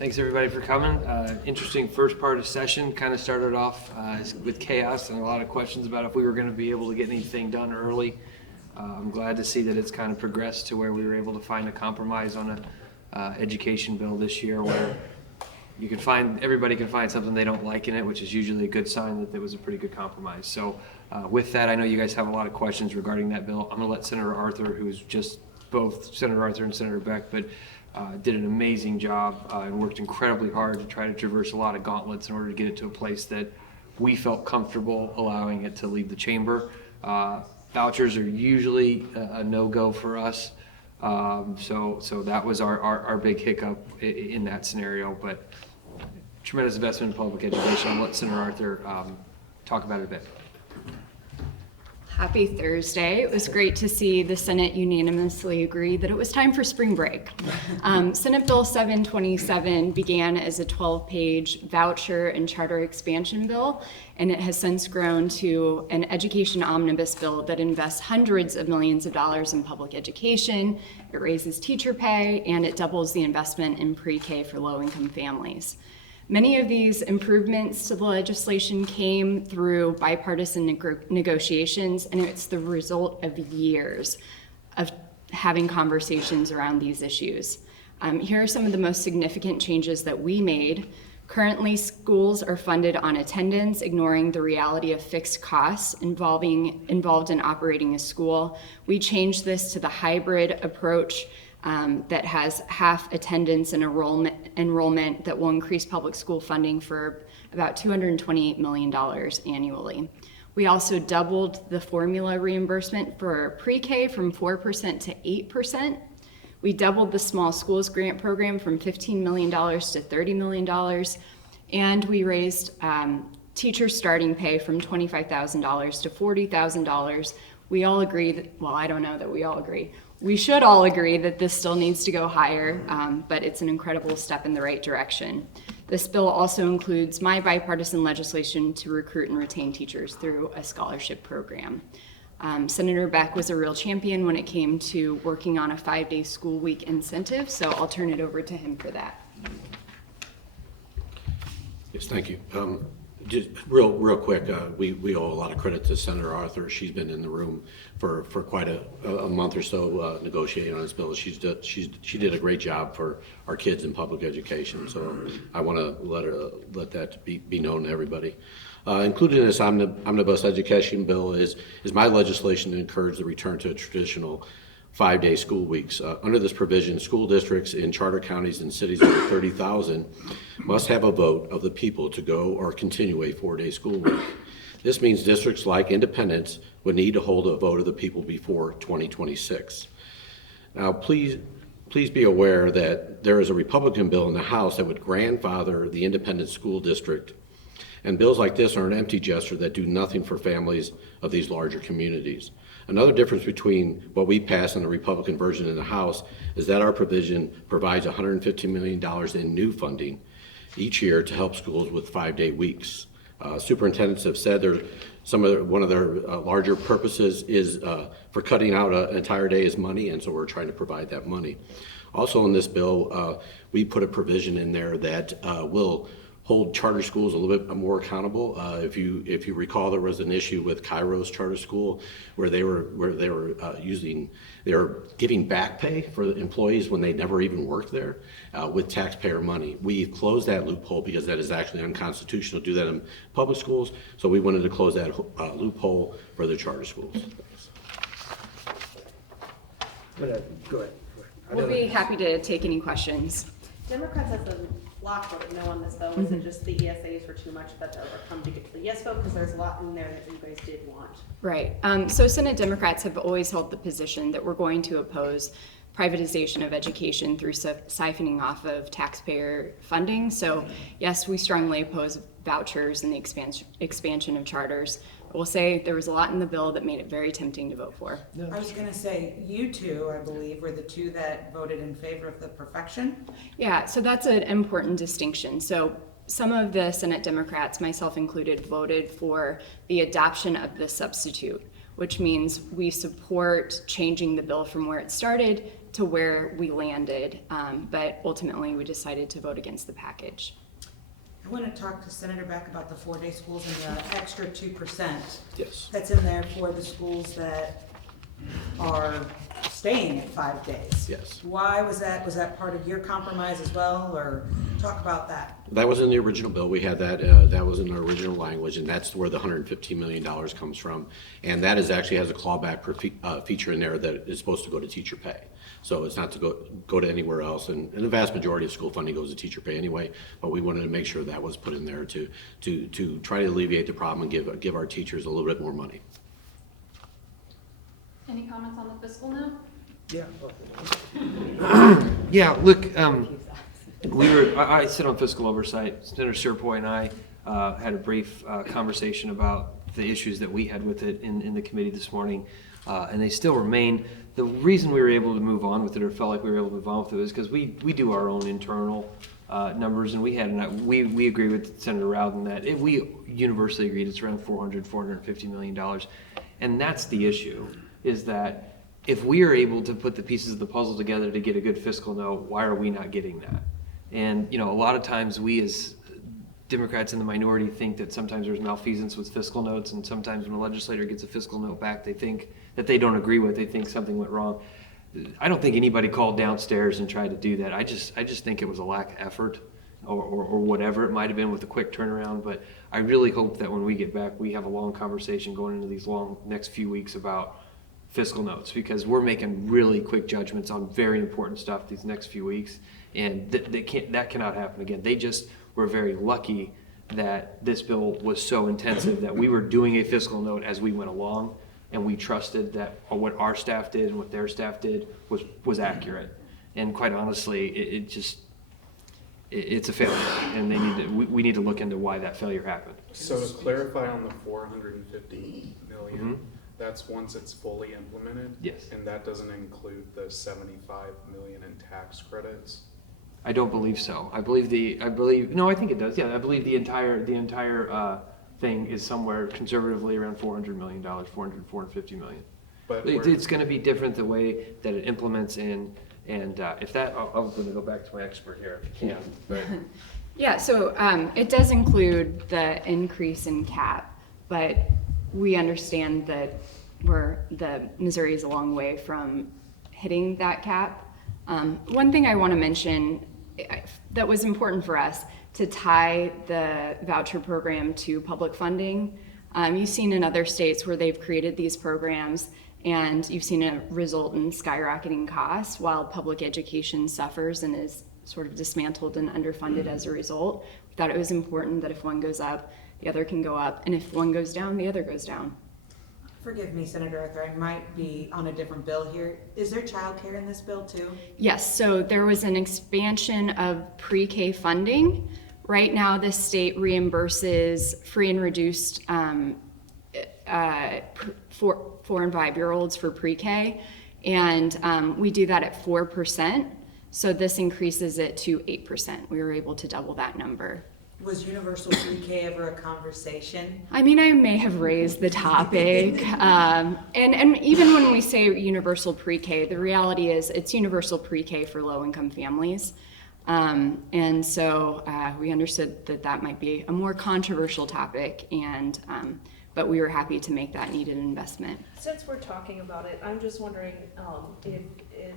Thanks everybody for coming. Interesting first part of session. Kind of started off with chaos and a lot of questions about if we were going to be able to get anything done early. I'm glad to see that it's kind of progressed to where we were able to find a compromise on a education bill this year, where everybody can find something they don't like in it, which is usually a good sign that it was a pretty good compromise. So with that, I know you guys have a lot of questions regarding that bill. I'm going to let Senator Arthur, who's just both Senator Arthur and Senator Beck, but did an amazing job and worked incredibly hard to try to traverse a lot of gauntlets in order to get it to a place that we felt comfortable allowing it to leave the chamber. Vouchers are usually a no-go for us, so that was our big hiccup in that scenario, but tremendous investment in public education. I'll let Senator Arthur talk about it a bit. Happy Thursday. It was great to see the Senate unanimously agree that it was time for spring break. Senate Bill 727 began as a 12-page voucher and charter expansion bill, and it has since grown to an education omnibus bill that invests hundreds of millions of dollars in public education. It raises teacher pay, and it doubles the investment in pre-K for low-income families. Many of these improvements to the legislation came through bipartisan negotiations, and it's the result of years of having conversations around these issues. Here are some of the most significant changes that we made. Currently, schools are funded on attendance, ignoring the reality of fixed costs involved in operating a school. We changed this to the hybrid approach that has half attendance and enrollment that will increase public school funding for about $228 million annually. We also doubled the formula reimbursement for pre-K from 4% to 8%. We doubled the small schools grant program from $15 million to $30 million. And we raised teacher starting pay from $25,000 to $40,000. We all agree that, well, I don't know that we all agree. We should all agree that this still needs to go higher, but it's an incredible step in the right direction. This bill also includes my bipartisan legislation to recruit and retain teachers through a scholarship program. Senator Beck was a real champion when it came to working on a 5-day school week incentive, so I'll turn it over to him for that. Yes, thank you. Just real quick, we owe a lot of credit to Senator Arthur. She's been in the room for quite a month or so negotiating on this bill. She did a great job for our kids in public education. So I want to let that be known to everybody. Included in this omnibus education bill is my legislation to encourage the return to a traditional 5-day school weeks. Under this provision, school districts in charter counties and cities over 30,000 must have a vote of the people to go or continue a 4-day school week. This means districts like Independence would need to hold a vote of the people before 2026. Now, please be aware that there is a Republican bill in the House that would grandfather the Independent School District, and bills like this are an empty gesture that do nothing for families of these larger communities. Another difference between what we passed and the Republican version in the House is that our provision provides $150 million in new funding each year to help schools with 5-day weeks. Superintendents have said one of their larger purposes is for cutting out an entire day is money, and so we're trying to provide that money. Also in this bill, we put a provision in there that will hold charter schools a little bit more accountable. If you recall, there was an issue with Kairos Charter School where they were giving back pay for the employees when they never even worked there with taxpayer money. We've closed that loophole because that is actually unconstitutional to do that in public schools. So we wanted to close that loophole for the charter schools. Go ahead. We'll be happy to take any questions. Democrats have a block vote no on this bill. Was it just the ESAs were too much that to overcome to get to the yes vote? Because there's a lot in there that you guys did want. Right. So Senate Democrats have always held the position that we're going to oppose privatization of education through siphoning off of taxpayer funding. So yes, we strongly oppose vouchers and the expansion of charters. I will say there was a lot in the bill that made it very tempting to vote for. I was going to say, you two, I believe, were the two that voted in favor of the perfection. Yeah, so that's an important distinction. So some of the Senate Democrats, myself included, voted for the adoption of the substitute, which means we support changing the bill from where it started to where we landed, but ultimately we decided to vote against the package. I want to talk to Senator Beck about the 4-day schools and the extra 2% Yes. that's in there for the schools that are staying at 5 days. Yes. Why was that? Was that part of your compromise as well, or talk about that? That was in the original bill. We had that, that was in the original language, and that's where the $115 million comes from. And that is actually has a clawback feature in there that is supposed to go to teacher pay. So it's not to go to anywhere else, and the vast majority of school funding goes to teacher pay anyway, but we wanted to make sure that was put in there to try to alleviate the problem and give our teachers a little bit more money. Any comments on the fiscal note? Yeah, look, I sit on fiscal oversight. Senator Serpoy and I had a brief conversation about the issues that we had with it in the committee this morning, and they still remain. The reason we were able to move on with it, or felt like we were able to move on with it, is because we do our own internal numbers, and we agree with Senator Rowden that we universally agreed it's around $450 million, and that's the issue, is that if we are able to put the pieces of the puzzle together to get a good fiscal note, why are we not getting that? And a lot of times we as Democrats in the minority think that sometimes there's malfeasance with fiscal notes, and sometimes when a legislator gets a fiscal note back, they think that they don't agree with, they think something went wrong. I don't think anybody called downstairs and tried to do that. I just think it was a lack of effort or whatever it might have been with a quick turnaround. But I really hope that when we get back, we have a long conversation going into these long next few weeks about fiscal notes, because we're making really quick judgments on very important stuff these next few weeks, and that cannot happen again. They just were very lucky that this bill was so intensive that we were doing a fiscal note as we went along, and we trusted that what our staff did and what their staff did was accurate. And quite honestly, it's a failure, and we need to look into why that failure happened. So to clarify on the 450 million, that's once it's fully implemented? Yes. And that doesn't include the 75 million in tax credits? I don't believe so. I think it does. Yeah, I believe the entire thing is somewhere conservatively around $400 million, 450 million. But It's going to be different the way that it implements in, and if that, I'm going to go back to my expert here if you can. But Yeah, so it does include the increase in cap, but we understand that Missouri is a long way from hitting that cap. One thing I want to mention that was important for us to tie the voucher program to public funding. You've seen in other states where they've created these programs, and you've seen a result in skyrocketing costs while public education suffers and is sort of dismantled and underfunded as a result. We thought it was important that if one goes up, the other can go up, and if one goes down, the other goes down. Forgive me, Senator Arthur, I might be on a different bill here. Is there childcare in this bill too? Yes, so there was an expansion of pre-K funding. Right now, the state reimburses free and reduced 4 and 5-year-olds for pre-K, and we do that at 4%. So this increases it to 8%. We were able to double that number. Was universal pre-K ever a conversation? I mean, I may have raised the topic, and even when we say universal pre-K, the reality is it's universal pre-K for low-income families, and so we understood that might be a more controversial topic, but we were happy to make that needed investment. Since we're talking about it, I'm just wondering if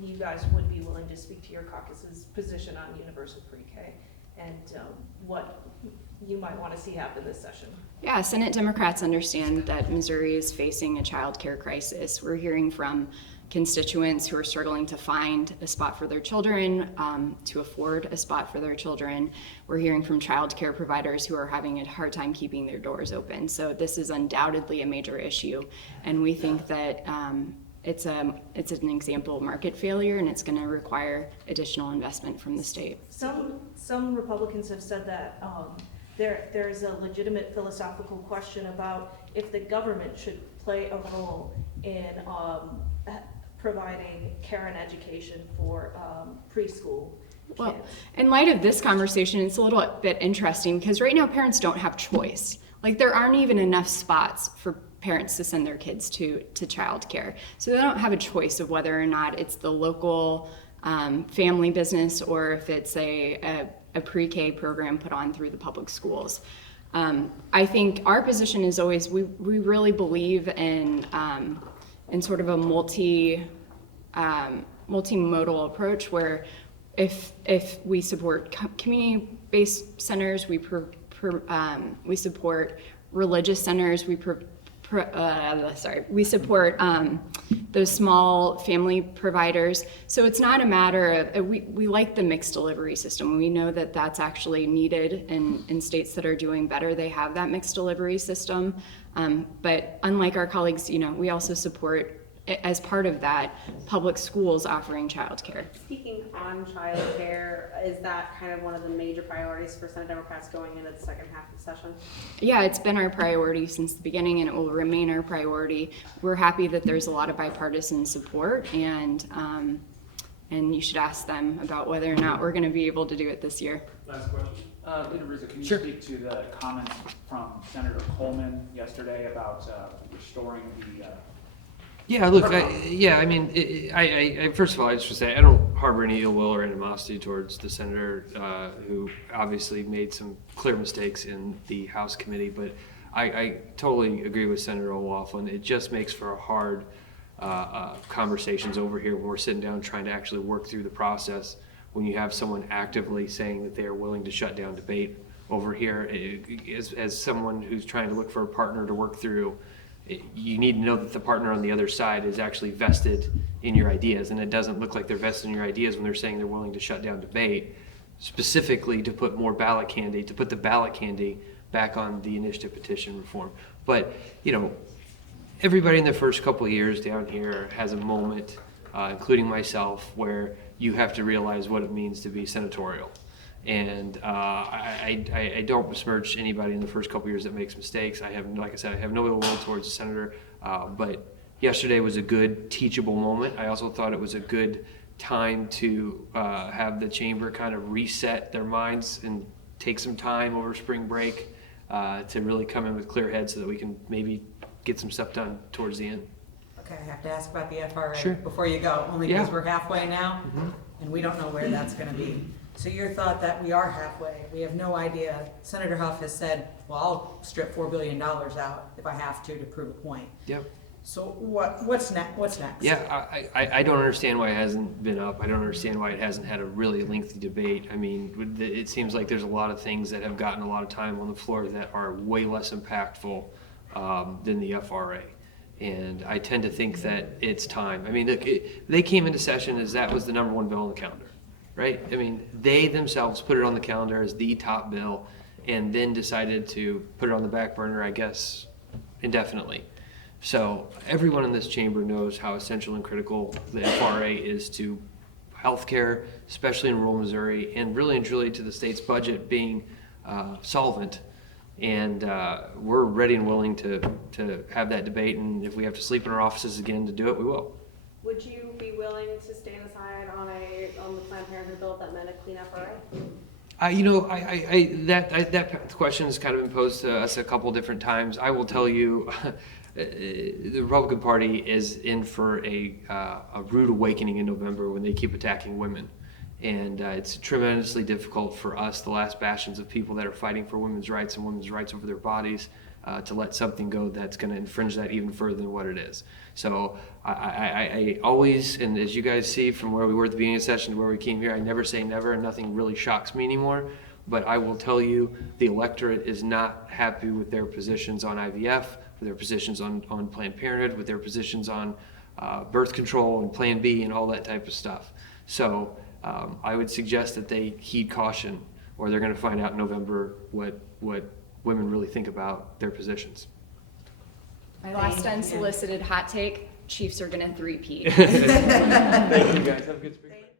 you guys would be willing to speak to your caucus's position on universal pre-K and what you might want to see happen this session. Yeah, Senate Democrats understand that Missouri is facing a child care crisis. We're hearing from constituents who are struggling to find a spot for their children, to afford a spot for their children. We're hearing from child care providers who are having a hard time keeping their doors open. So this is undoubtedly a major issue, and we think that it's an example of market failure, and it's going to require additional investment from the state. Some Republicans have said that there is a legitimate philosophical question about if the government should play a role in providing care and education for preschool kids. Well, in light of this conversation, it's a little bit interesting because right now parents don't have choice. Like, there aren't even enough spots for parents to send their kids to childcare. So they don't have a choice of whether or not it's the local family business or if it's a pre-K program put on through the public schools. I think our position is always, we really believe in sort of a multimodal approach where if we support community-based centers, we support religious centers, we support those small family providers. So it's not a matter of, we like the mixed delivery system. We know that that's actually needed in states that are doing better. They have that mixed delivery system. But unlike our colleagues, we also support, as part of that, public schools offering childcare. Speaking on childcare, is that kind of one of the major priorities for Senate Democrats going into the second half of the session? Yeah, it's been our priority since the beginning, and it will remain our priority. We're happy that there's a lot of bipartisan support, and you should ask them about whether or not we're going to be able to do it this year. Last question. Leader Rizzo, can you Sure. speak to the comments from Senator Coleman yesterday about restoring the Yeah, look, I first of all, I just want to say I don't harbor any ill will or animosity towards the senator who obviously made some clear mistakes in the House committee, but I totally agree with Senator O'Laughlin. It just makes for a hard conversations over here when we're sitting down trying to actually work through the process when you have someone actively saying that they are willing to shut down debate over here. As someone who's trying to look for a partner to work through, you need to know that the partner on the other side is actually vested in your ideas, and it doesn't look like they're vested in your ideas when they're saying they're willing to shut down debate, specifically to put more ballot candy, to put the ballot candy back on the initiative petition reform. But, everybody in the first couple of years down here has a moment, including myself, where you have to realize what it means to be senatorial. And I don't besmirch anybody in the first couple years that makes mistakes. Like I said, I have no ill will towards the senator, but yesterday was a good teachable moment. I also thought it was a good time to have the chamber kind of reset their minds and take some time over spring break to really come in with clear heads so that we can maybe get some stuff done towards the end. Okay, I have to ask about the FRA Sure. before you go, only because Yeah. we're halfway now, and we don't know where that's gonna be. So your thought that we are halfway, we have no idea. Senator Huff has said, well, I'll strip $4 billion out if I have to prove a point. Yep. So what's next? Yeah, I don't understand why it hasn't been up. I don't understand why it hasn't had a really lengthy debate. I mean, it seems like there's a lot of things that have gotten a lot of time on the floor that are way less impactful than the FRA. And I tend to think that it's time. I mean, look, they came into session as that was the number one bill on the calendar, right? I mean, they themselves put it on the calendar as the top bill and then decided to put it on the back burner, I guess, indefinitely. So everyone in this chamber knows how essential and critical the FRA is to healthcare, especially in rural Missouri, and really and truly to the state's budget being solvent. And we're ready and willing to have that debate, and if we have to sleep in our offices again to do it, we will. Would you be willing to stand aside on the Planned Parenthood bill that meant a clean FRA? That question has kind of been posed to us a couple different times. I will tell you, the Republican Party is in for a rude awakening in November when they keep attacking women. And it's tremendously difficult for us, the last bastions of people that are fighting for women's rights and women's rights over their bodies, to let something go that's going to infringe that even further than what it is. So I always, and as you guys see from where we were at the beginning of the session to where we came here, I never say never, and nothing really shocks me anymore. But I will tell you, the electorate is not happy with their positions on IVF, with their positions on Planned Parenthood, with their positions on birth control and Plan B and all that type of stuff. So I would suggest that they heed caution, or they're going to find out in November what women really think about their positions. My last unsolicited hot take, Chiefs are going to three-peat. Thank you guys. Have a good spring break.